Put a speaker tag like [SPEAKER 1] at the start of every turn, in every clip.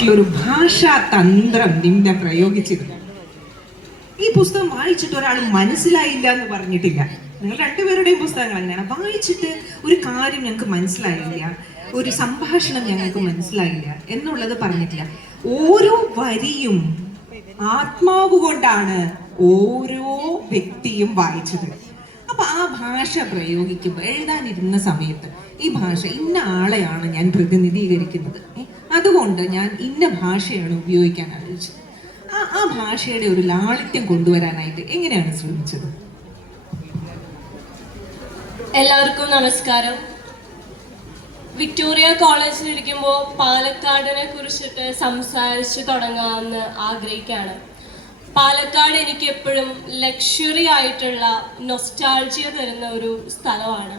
[SPEAKER 1] ആയിട്ടുള്ള ഒരു ഭാഷാ തന്ത്രം നിന്റെ പ്രയോഗിച്ചിരുന്നു. ഈ പുസ്തകം വായിച്ചിട്ട് ഒരാൾ മനസ്സിലായില്ല എന്ന് പറഞ്ഞിട്ടില്ല. നിങ്ങൾ രണ്ടുപേരുടെയും പുസ്തകങ്ങൾ അങ്ങനെയാണ് വായിച്ചിട്ട് ഒരു കാര്യം ഞങ്ങൾക്ക് മനസ്സിലായില്ല ഒരു സംഭാഷണം ഞങ്ങൾക്ക് മനസ്സിലായില്ല എന്നുള്ളത് പറഞ്ഞിട്ടില്ല. ഓരോ വരിയും ആത്മാവ് കൊണ്ടാണ് ഓരോ വ്യക്തിയും വായിച്ചത്. അപ്പൊ ആ ഭാഷ പ്രയോഗിക്കുമ്പോൾ എഴുതാനിരുന്ന സമയത്ത് ഈ ഭാഷ ഇന്ന ആളെയാണ് ഞാൻ പ്രതിനിധീകരിക്കുന്നത്? അതുകൊണ്ട് ഞാൻ ഇന്ന ഭാഷയാണ് ഉപയോഗിക്കാൻ ആലോചിച്ചത് ആ ആ ഭാഷയുടെ ഒരു ലാളിത്യം കൊണ്ടുവരാനായിട്ട് എങ്ങനെയാണ് ശ്രമിച്ചത്?
[SPEAKER 2] എല്ലാവർക്കും നമസ്കാരം. വിക്ടോറിയ കോളേജിൽ ഇരിക്കുമ്പോൾ പാലക്കാടിനെ കുറിച്ചിട്ട് സംസാരിച്ചു തുടങ്ങാമെന്ന് ആഗ്രഹിക്കുകയാണ്. പാലക്കാട് എനിക്ക് എപ്പോഴും ലക്ഷറി ആയിട്ടുള്ള നൊസ്റ്റാൾജിയ തരുന്ന ഒരു സ്ഥലമാണ്.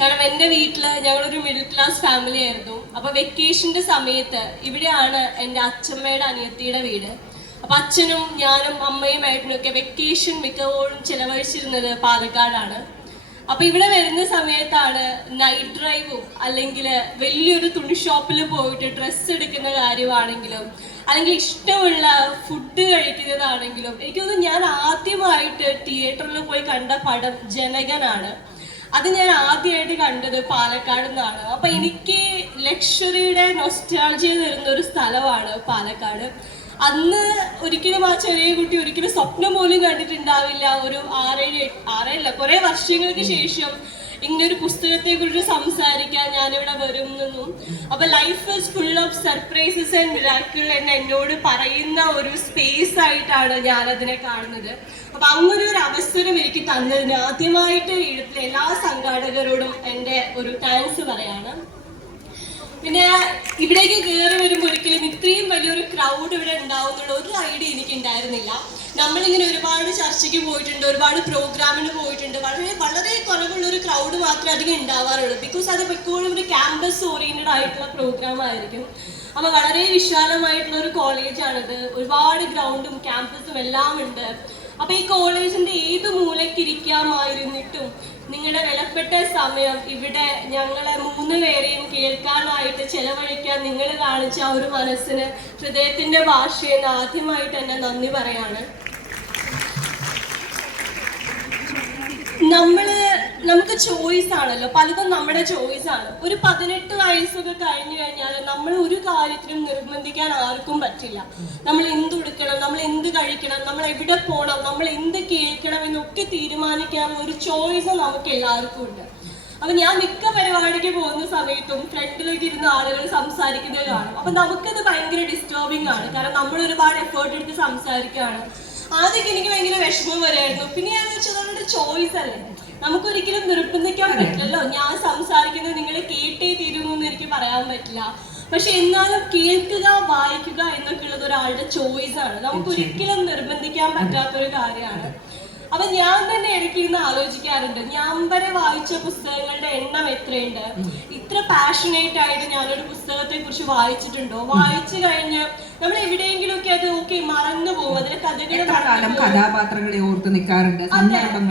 [SPEAKER 2] കാരണം എന്റെ വീട്ടിൽ ഞങ്ങളൊരു മിഡിൽ ക്ലാസ് ഫാമിലി ആയിരുന്നു. അപ്പോൾ വെക്കേഷന്റെ സമയത്ത് ഇവിടെയാണ് എന്റെ അച്ഛമ്മയുടെ അനിയത്തിയുടെ വീട്. അപ്പൊ അച്ഛനും ഞാനും അമ്മയും ഏട്ടനും ഒക്കെ വെക്കേഷൻ മിക്കപ്പോഴും ചിലവഴിച്ചിരുന്നത് പാലക്കാടാണ്. അപ്പൊ ഇവിടെ വരുന്ന സമയത്താണ് നൈറ്റ് ഡ്രൈവും അല്ലെങ്കിൽ വലിയൊരു തുണി ഷോപ്പിൽ പോയിട്ട് ഡ്രസ്സ് എടുക്കുന്ന കാര്യമാണെങ്കിലും അല്ലെങ്കിൽ ഇഷ്ടമുള്ള ഫുഡ് കഴിക്കുന്നതാണെങ്കിലും എനിക്കൊന്ന് ഞാൻ ആദ്യമായിട്ട് തിയേറ്ററിൽ പോയി കണ്ട പടം ജനകനാണ്. അത് ഞാൻ ആദ്യമായിട്ട് കണ്ടത് പാലക്കാട് നിന്നാണ്. അപ്പൊ എനിക്ക് ലക്ഷറിയുടെ നൊസ്റ്റാൾജിയ തരുന്ന ഒരു സ്ഥലമാണ് പാലക്കാട്. അന്ന് ഒരിക്കലും ആ ചെറിയ കുട്ടി ഒരിക്കലും സ്വപ്നം പോലും കണ്ടിട്ടുണ്ടാവില്ല. ഒരു ആറേഴ് ആറേഴല്ല കുറെ വർഷങ്ങൾക്ക് ശേഷം ഇങ്ങനെ ഒരു പുസ്തകത്തെ കുറിച്ച് സംസാരിക്കാൻ ഞാനിവിടെ വരും എന്നും അപ്പൊ life is full of surprises and miracle എന്ന് എന്നോട് പറയുന്ന ഒരു സ്പേസ് ആയിട്ടാണ് ഞാൻ അതിനെ കാണുന്നത്. അപ്പൊ അങ്ങനെ ഒരു അവസരം എനിക്ക് തന്നതിന് ആദ്യമായിട്ട് എഴുത്തിലെ എല്ലാ സംഘാടകരോടും എന്റെ ഒരു താങ്ക്സ് പറയാണ്. പിന്നെ ഇവിടേക്ക് കയറി വരുമ്പോൾ ഒരിക്കലും ഇത്രയും വലിയൊരു ക്രൗഡ് ഇവിടെ ഉണ്ടാവുന്നുള്ള ഒരു ഐഡിയ എനിക്ക് ഉണ്ടായിരുന്നില്ല നമ്മളിങ്ങനെ ഒരുപാട് ചർച്ചയ്ക്ക് പോയിട്ടുണ്ട് ഒരുപാട് പ്രോഗ്രാമിന് പോയിട്ടുണ്ട്. വളരെ വളരെ കുറവുള്ള ഒരു ക്രൗഡ് മാത്രമേ അധികം ഉണ്ടാവാറുള്ളൂ. ബിക്കോസ് അത് എപ്പോഴും ഒരു ക്യാമ്പസ് ഓറിയന്റഡ് ആയിട്ടുള്ള പ്രോഗ്രാം ആയിരിക്കും. അപ്പോൾ വളരെ വിശാലമായിട്ടുള്ള ഒരു കോളേജാണിത് ഒരുപാട് ഗ്രൗണ്ടും ക്യാമ്പസും എല്ലാം ഉണ്ട് അപ്പൊ ഈ കോളേജിന്റെ ഏത് മൂലക്കിരിക്കാമായിരുന്നിട്ടും നിങ്ങളുടെ വിലപ്പെട്ട സമയം ഇവിടെ ഞങ്ങളെ മൂന്ന് പേരെയും കേൾക്കാനായിട്ട് ചെലവഴിക്കാൻ നിങ്ങൾ കാണിച്ച ആ ഒരു മനസ്സിന് ഹൃദയത്തിന്റെ ഭാഷയെന്ന് ആദ്യമായിട്ട് തന്നെ നന്ദി പറയാണ്. നമ്മൾ നമുക്ക് ചോയ്സ് ആണല്ലോ. പലതും നമ്മുടെ ചോയ്സ് ആണ്. ഒരു പതിനെട്ട് വയസ്സൊക്കെ കഴിഞ്ഞു കഴിഞ്ഞാൽ നമ്മൾ ഒരു കാര്യത്തിനും നിർബന്ധിക്കാൻ ആർക്കും പറ്റില്ല. നമ്മൾ എന്ത് ഉടുക്കണം നമ്മൾ എന്ത് കഴിക്കണം നമ്മൾ എവിടെ പോകണം നമ്മൾ എന്ത് കേൾക്കണം എന്നൊക്കെ തീരുമാനിക്കാനുള്ള ഒരു ചോയ്സ് നമുക്ക് എല്ലാവർക്കും ഉണ്ട്. അപ്പൊ ഞാൻ മിക്ക പരിപാടിക്ക് പോകുന്ന സമയത്തും ഫ്രണ്ടിലേക്ക് ഇരുന്ന ആളുകൾ സംസാരിക്കുന്നത് കാണും. അപ്പൊ നമുക്കത് ഭയങ്കര ഡിസ്റ്റർബിംഗ് ആണ്. കാരണം നമ്മൾ ഒരുപാട് എഫേർട്ട് എടുത്ത് സംസാരിക്കുകയാണ്. ആദ്യമൊക്കെ എനിക്ക് ഭയങ്കര വിഷമം വരായിരുന്നു. പിന്നെ ഞാൻ വെച്ചത് അവരുടെ ചോയ്സ് അല്ലേ? നമുക്കൊരിക്കലും നിർബന്ധിക്കാൻ പറ്റില്ലല്ലോ. ഞാൻ സംസാരിക്കുന്നത് നിങ്ങൾ കേട്ടേ തീരുന്നു എന്ന് എനിക്ക് പറയാൻ പറ്റില്ല. പക്ഷെ എന്നാലും കേൾക്കുക വായിക്കുക എന്നൊക്കെ ഉള്ളത് ഒരാളുടെ ചോയ്സ് ആണ്. നമുക്ക് ഒരിക്കലും നിർബന്ധിക്കാൻ പറ്റാത്തൊരു കാര്യമാണ്. അപ്പൊ ഞാൻ തന്നെ ഇടയ്ക്ക് ഇന്ന് ആലോചിക്കാറുണ്ട്. ഞാൻ വരെ വായിച്ച പുസ്തകങ്ങളുടെ എണ്ണം എത്രയുണ്ട്? ഇത്ര പാഷനേറ്റ് ആയിട്ട് ഞാനൊരു പുസ്തകത്തെ കുറിച്ച് വായിച്ചിട്ടുണ്ടോ? വായിച്ചു കഴിഞ്ഞ് നമ്മൾ എവിടെയെങ്കിലും ഒക്കെ അത് ഓക്കെ മറന്നു പോകും. അതിലെ
[SPEAKER 1] കാലം കഥാപാത്രങ്ങളെ ഓർത്ത് നിൽക്കാറുണ്ട്?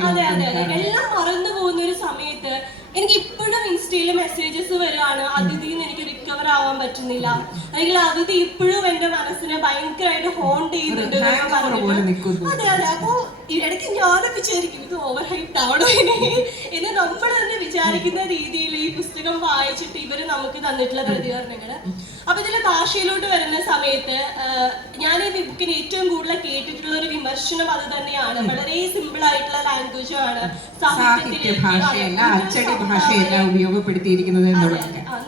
[SPEAKER 2] അതെ അതെ അതെ എല്ലാം മറന്നു പോകുന്ന ഒരു സമയത്ത് എനിക്ക് ഇപ്പോഴും ഇൻസ്റ്റയിൽ മെസ്സേജസ് വരുവാണ്. അതിഥിയിൽ നിന്ന് എനിക്ക് റിക്കവർ ആവാൻ പറ്റുന്നില്ല. അല്ലെങ്കിൽ അതിഥി ഇപ്പോഴും എന്റെ മനസ്സിനെ ഭയങ്കരമായിട്ട് ഹോണ്ട് ചെയ്യുന്നുണ്ട്. അതെ അതെ. അപ്പോ ഇടയ്ക്ക് ഞാനും വിചാരിക്കും ഇത് ഓവർ ഹൈറ്റ് ആണോ എന്ന് നമ്മൾ തന്നെ വിചാരിക്കുന്ന രീതിയിൽ ഈ പുസ്തകം വായിച്ചിട്ട് ഇവർ നമുക്ക് തന്നിട്ടുള്ള പ്രതികരണങ്ങൾ. അപ്പൊ ഇതിലെ ഭാഷയിലോട്ട് വരുന്ന സമയത്ത് ഞാൻ ഈ ബുക്കിന് ഏറ്റവും കൂടുതൽ കേട്ടിട്ടുള്ള ഒരു വിമർശനം അത് തന്നെയാണ്. വളരെ സിമ്പിൾ ആയിട്ടുള്ള ലാംഗ്വേജ് ആണ്
[SPEAKER 1] സാഹിത്യ ഭാഷയല്ല അച്ചടി ഭാഷയല്ല ഉപയോഗപ്പെടുത്തിയിരിക്കുന്നത്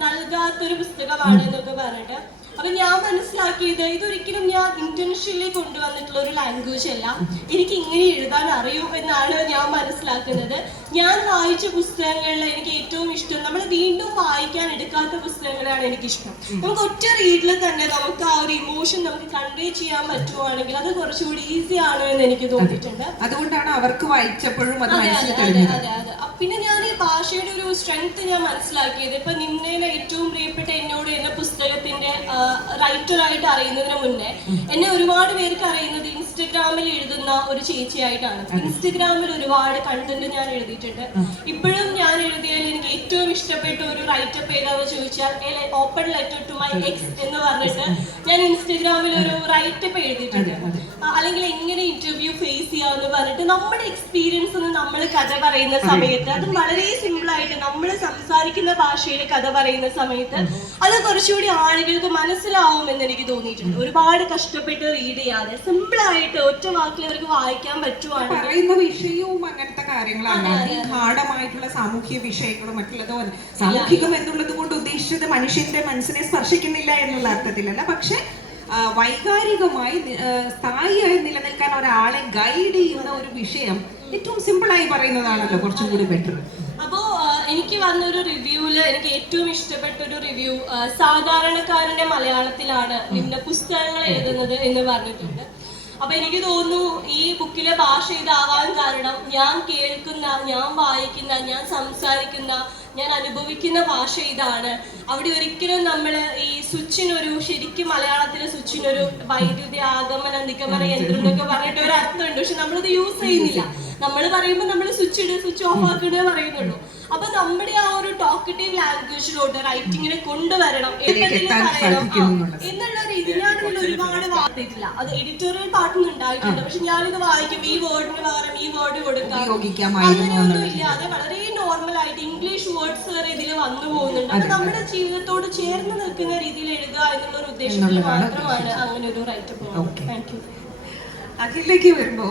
[SPEAKER 2] നൽകാത്തൊരു പുസ്തകമാണ് എന്നൊക്കെ പറഞ്ഞിട്ട്. അപ്പൊ ഞാൻ മനസ്സിലാക്കിയത് ഇതൊരിക്കലും ഞാൻ ഇന്റൻഷ്യലി കൊണ്ടുവന്നിട്ടുള്ള ഒരു ലാംഗ്വേജ് അല്ല. എനിക്ക് ഇങ്ങനെ എഴുതാൻ അറിയൂ എന്നാണ് ഞാൻ മനസ്സിലാക്കുന്നത്. ഞാൻ വായിച്ച പുസ്തകങ്ങളിൽ എനിക്ക് ഏറ്റവും ഇഷ്ടം നമ്മൾ വീണ്ടും വായിക്കാൻ എടുക്കാത്ത പുസ്തകങ്ങളാണ് എനിക്കിഷ്ടം. നമുക്ക് ഒറ്റ റീഡിൽ തന്നെ നമുക്ക് ആ ഒരു ഇമോഷൻ നമുക്ക് കൺവേ ചെയ്യാൻ പറ്റുവാണെങ്കിൽ അത് കുറച്ചുകൂടി ഈസി ആണ് എന്ന് എനിക്ക് തോന്നിയിട്ടുണ്ട്.
[SPEAKER 1] അതുകൊണ്ടാണ് അവർക്ക് വായിച്ചപ്പോഴും അത്
[SPEAKER 2] അതെ അതെ അതെ പിന്നെ ഞാൻ ഈ ഭാഷയുടെ ഒരു സ്ട്രെങ്ത് ഞാൻ മനസ്സിലാക്കിയത് ഇപ്പൊ നിന്നെ ഏറ്റവും പ്രിയപ്പെട്ട എന്നോട് എന്ന പുസ്തകത്തിന്റെ റൈറ്ററായിട്ട് അറിയുന്നതിന് മുന്നേ എന്നെ ഒരുപാട് പേർക്ക് അറിയുന്നത് ഇൻസ്റ്റഗ്രാമിൽ എഴുതുന്ന ഒരു ചേച്ചിയായിട്ടാണ്. ഇൻസ്റ്റഗ്രാമിൽ ഒരുപാട് കണ്ടന്റ് ഞാൻ എഴുതിയിട്ടുണ്ട്. ഇപ്പോഴും ഞാൻ എഴുതിയാൽ എനിക്ക് ഏറ്റവും ഇഷ്ടപ്പെട്ട ഒരു റൈറ്റപ്പ് ഏതാന്ന് ചോദിച്ചാൽ open letter to my ex എന്ന് പറഞ്ഞിട്ട് ഞാൻ ഇൻസ്റ്റഗ്രാമിൽ ഒരു റൈറ്റപ്പ് എഴുതിയിട്ടുണ്ട്. അല്ലെങ്കിൽ എങ്ങനെ ഇന്റർവ്യൂ ഫേസ് ചെയ്യാമെന്ന് പറഞ്ഞിട്ട് നമ്മുടെ എക്സ്പീരിയൻസ് നമ്മൾ കഥ പറയുന്ന സമയത്ത് അത് വളരെ സിമ്പിൾ ആയിട്ട് നമ്മൾ സംസാരിക്കുന്ന ഭാഷയിൽ കഥ പറയുന്ന സമയത്ത് അത് കുറച്ചുകൂടി ആളുകൾക്ക് മനസ്സിലാവുമെന്ന് എനിക്ക് തോന്നിയിട്ടുണ്ട്. ഒരുപാട് കഷ്ടപ്പെട്ട് റീഡ് ചെയ്യാതെ സിമ്പിൾ ആയിട്ട് ഒറ്റ വാക്കിൽ അവർക്ക് വായിക്കാൻ പറ്റുവാണ്.
[SPEAKER 1] പറയുന്ന വിഷയവും അങ്ങനത്തെ കാര്യങ്ങളാണ്. ഈ സാമൂഹ്യ വിഷയങ്ങളും മറ്റുള്ളതോ. സാമൂഹികം എന്നുള്ളത് കൊണ്ട് ഉദ്ദേശിച്ചത് മനുഷ്യന്റെ മനസ്സിനെ സ്പർശിക്കുന്നില്ല എന്നുള്ള അർത്ഥത്തിലല്ല. പക്ഷെ വൈകാരികമായി സ്ഥായിയായി നിലനിൽക്കാൻ ഒരാളെ ഗൈഡ് ചെയ്യുന്ന ഒരു വിഷയം ഏറ്റവും സിമ്പിളായി പറയുന്നതാണല്ലോ കുറച്ചും കൂടി ബെറ്റർ
[SPEAKER 2] എനിക്ക് വന്നൊരു റിവ്യൂൽ എനിക്ക് ഏറ്റവും ഇഷ്ടപ്പെട്ട ഒരു റിവ്യൂ സാധാരണക്കാരന്റെ മലയാളത്തിലാണ് നിന്റെ പുസ്തകങ്ങൾ എഴുതുന്നത് എന്ന് പറഞ്ഞിട്ടുണ്ട്. അപ്പൊ എനിക്ക് തോന്നുന്നു ഈ ബുക്കിലെ ഭാഷ ഇതാവാൻ കാരണം ഞാൻ കേൾക്കുന്ന ഞാൻ വായിക്കുന്ന ഞാൻ സംസാരിക്കുന്ന ഞാൻ അനുഭവിക്കുന്ന ഭാഷ ഇതാണ്. അവിടെ ഒരിക്കലും നമ്മൾ ഈ സ്വിച്ചിനൊരു ശരിക്കും മലയാളത്തിലെ സ്വിച്ചിനൊരു വൈദ്യുതി ആഗമന നിഗമന യന്ത്രം എന്നൊക്കെ പറഞ്ഞിട്ട് ഒരു അർത്ഥമുണ്ട്. പക്ഷെ നമ്മളത് യൂസ് ചെയ്യുന്നില്ല. നമ്മൾ പറയുമ്പോൾ നമ്മൾ സ്വിച്ച് ഇടുക സ്വിച്ച് ഓഫ് ആക്കുക പറയുന്നുള്ളൂ. അപ്പൊ നമ്മുടെ ആ ഒരു ടോക്കറ്റീവ് ലാംഗ്വേജിലോട്ട് റൈറ്റിങ്ങിനെ കൊണ്ടുവരണം. എന്നുള്ള രീതി ഇതിൽ ഒരുപാട് വാർത്തിട്ടില്ല അത് എഡിറ്റോറിയൽ പാർട്ടിൽ ഉണ്ടായിട്ടുണ്ട് പക്ഷെ ഞാനിത് വായിക്കും. ഈ വേർഡിന് പകരം ഈ വേർഡ് കൊടുക്കാം. അങ്ങനെയൊന്നും ഇല്ലാതെ വളരെ നോർമൽ ആയിട്ട് ഇംഗ്ലീഷ് വേർഡ്സ് വരെ ഇതിൽ വന്നു പോകുന്നുണ്ട്. അത് നമ്മുടെ ജീവിതത്തോട് ചേർന്ന് നിൽക്കുന്ന രീതിയിൽ എഴുതുക എന്നുള്ള ഒരു ഉദ്ദേശത്തിൽ മാത്രമാണ് അങ്ങനെ ഒരു റൈറ്റ് പോകുന്നത് താങ്ക് യു
[SPEAKER 1] അഖിലേക്ക് വരുമ്പോ